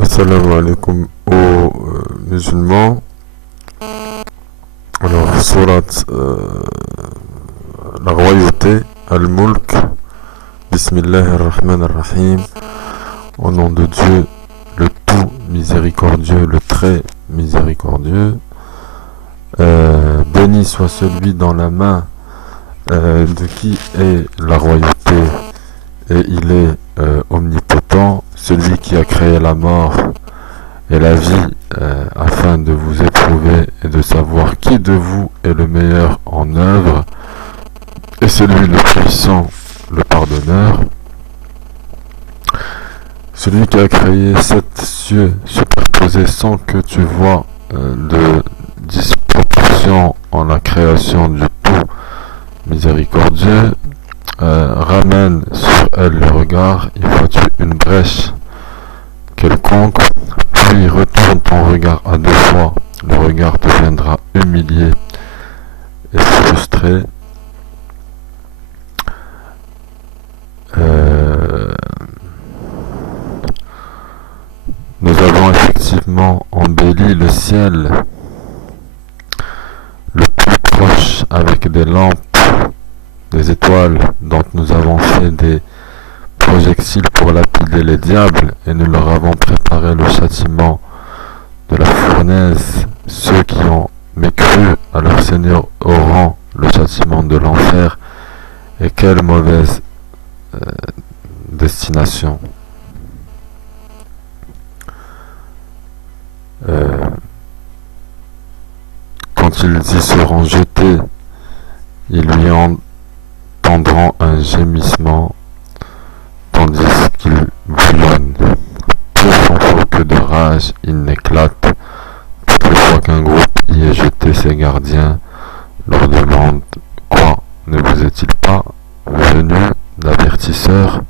Assalamu alaikum aux musulmans. Alors, surat la royauté, Al-Mulk, Bismillahir-Rahmanir-Rahim, au nom de Dieu, le tout miséricordieux, le très miséricordieux. Béni soit celui dans la main de qui est la royauté, et il est omnipotent, celui qui a créé la mort et la vie afin de vous éprouver et de savoir qui de vous est le meilleur en œuvre, et celui le puissant, le pardonneur. Celui qui a créé 7 cieux superposés sans que tu vois de disproportion en la création du tout miséricordieux, ramène sur elle le regard, il faut une brèche quelconque, puis retourne ton regard à 2 fois, le regard deviendra humilié et frustré. Nous avons effectivement embelli le ciel le plus proche avec des lampes, des étoiles dont nous avons fait des projectiles pour lapider les diables, et nous leur avons préparé le châtiment de la fournaise. Ceux qui ont mécru à leur Seigneur auront le châtiment de l'enfer, et quelle mauvaise destination. Quand ils y seront jetés, ils lui entendront un gémissement, tandis qu'il bouillonne. Plus son feu que de rage, il n'éclate. Toutes les fois qu'un groupe y est jeté, ses gardiens leur demandent: quoi, ne vous est-il pas venu d'avertisseur?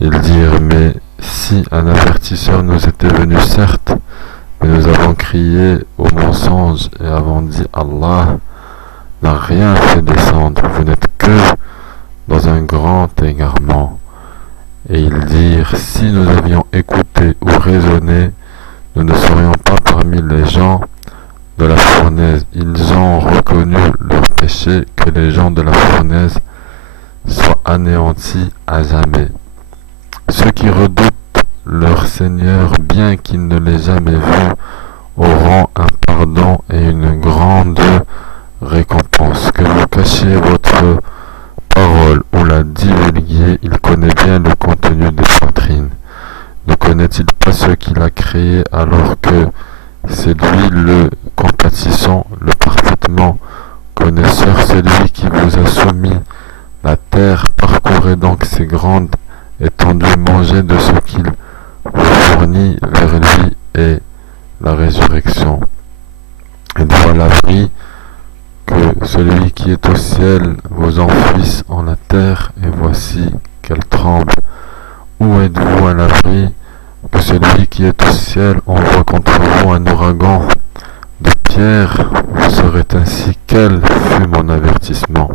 Ils dirent: mais si un avertisseur nous était venu, certes, mais nous avons crié au mensonge et avons dit: Allah n'a rien fait descendre, vous n'êtes que dans un grand égarement. Et ils dirent: si nous avions écouté ou raisonné, nous ne serions pas parmi les gens de la fournaise. Ils ont reconnu leur péché, que les gens de la fournaise soient anéantis à jamais. Ceux qui redoutent leur Seigneur, bien qu'ils ne l'aient jamais vu, auront un pardon et une grande récompense. Que vous cachiez votre parole ou la divulguiez, il connaît bien le contenu des poitrines. Ne connaît-il pas ce qu'il a créé, alors que c'est lui le compatissant, le parfaitement connaisseur, celui qui vous a soumis la terre? Parcourez donc ces grandes étendues, mangez de ce qu'il vous fournit, vers lui est la résurrection. Et droit l'abri, que celui qui est au ciel vous enfouisse en la terre, et voici qu'elle tremble. Où êtes-vous à l'abri que celui qui est au ciel envoie contre vous un ouragan de pierre? Vous saurez ainsi quel fut mon avertissement.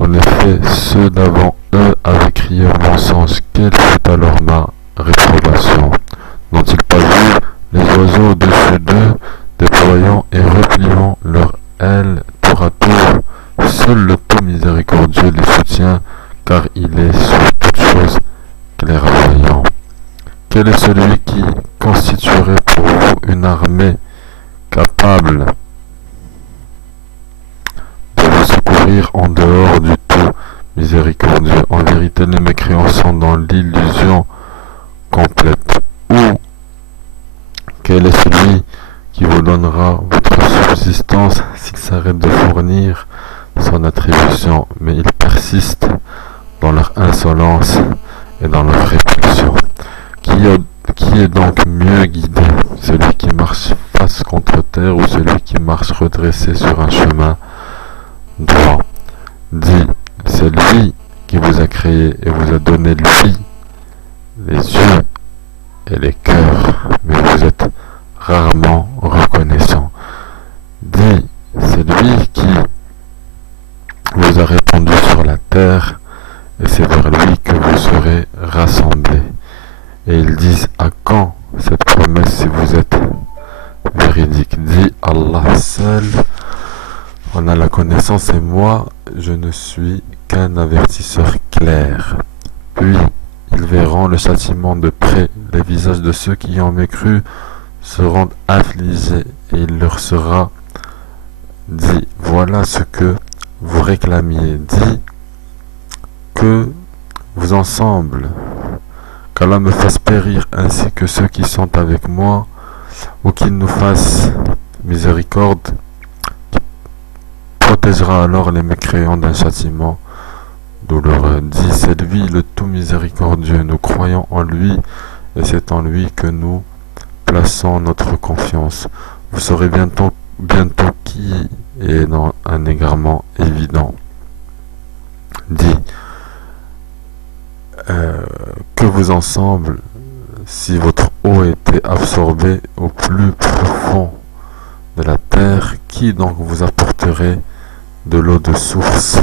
En effet, ceux d'avant eux avaient crié au mensonge. Quelle fut alors ma réprobation? N'ont-ils pas vu les oiseaux au-dessus d'eux, déployant et repliant leurs ailes tour à tour? Seul le tout miséricordieux les soutient, car il est sur toute chose clairvoyant. Quel est celui qui constituerait pour vous une armée capable de vous secourir en dehors du tout miséricordieux? En vérité, les mécréants sont dans l'illusion complète. Ou quel est celui qui vous donnera votre subsistance s'il s'arrête de fournir son attribution? Mais ils persistent dans leur insolence et dans leur répulsion. Qui est donc mieux guidé, celui qui marche face contre terre ou celui qui marche redressé sur un chemin droit? Dis, c'est lui qui vous a créé et vous a donné lui les yeux et les cœurs, mais vous êtes rarement reconnaissant. Dis, c'est lui qui vous a répandu sur la terre, et c'est vers lui que vous serez rassemblés. Et il Ils disent à quand cette promesse si vous êtes véridique. Dis Allah seul en a la connaissance et moi je ne suis qu'un avertisseur clair. Puis ils verront le châtiment de près, les visages de ceux qui ont mécru seront affligés et il leur sera dit voilà ce que vous réclamiez. Dis que vous ensemble, qu'Allah me fasse périr ainsi que ceux qui sont avec moi, ou qu'il nous fasse miséricorde, qui protégera alors les mécréants d'un châtiment douloureux. Dit c'est lui le tout miséricordieux, nous croyons en lui et c'est en lui que nous plaçons notre confiance. Vous saurez bientôt qui est dans un égarement évident. Dit que vous ensemble, si votre eau était absorbée au plus profond de la terre, qui donc vous apporterait de l'eau de source